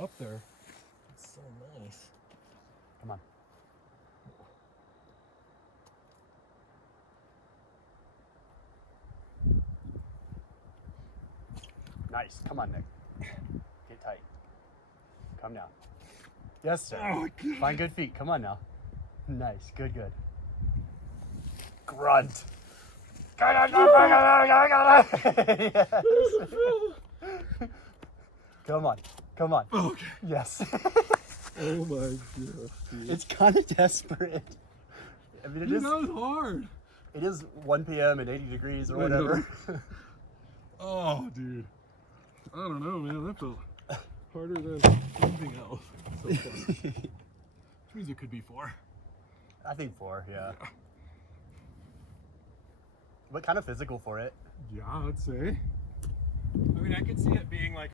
up there. It's so nice. Come on. Nice. Come on, Nick. Get tight. Come down. Yes, sir. Oh, God. Find good feet. Come on now. Nice. Good, good. Grunt. Yes. Come on. Come on. Okay. Yes. Oh my gosh, dude. It's kind of desperate. I mean, Dude, that was hard. It is 1 p.m. and 80 degrees or I know. whatever. Oh, dude. I don't know, man. That felt harder than anything else so far. Which means it could be 4. I think 4, yeah. But kind of physical for it. Yeah, I'd say. I mean, I could see it being like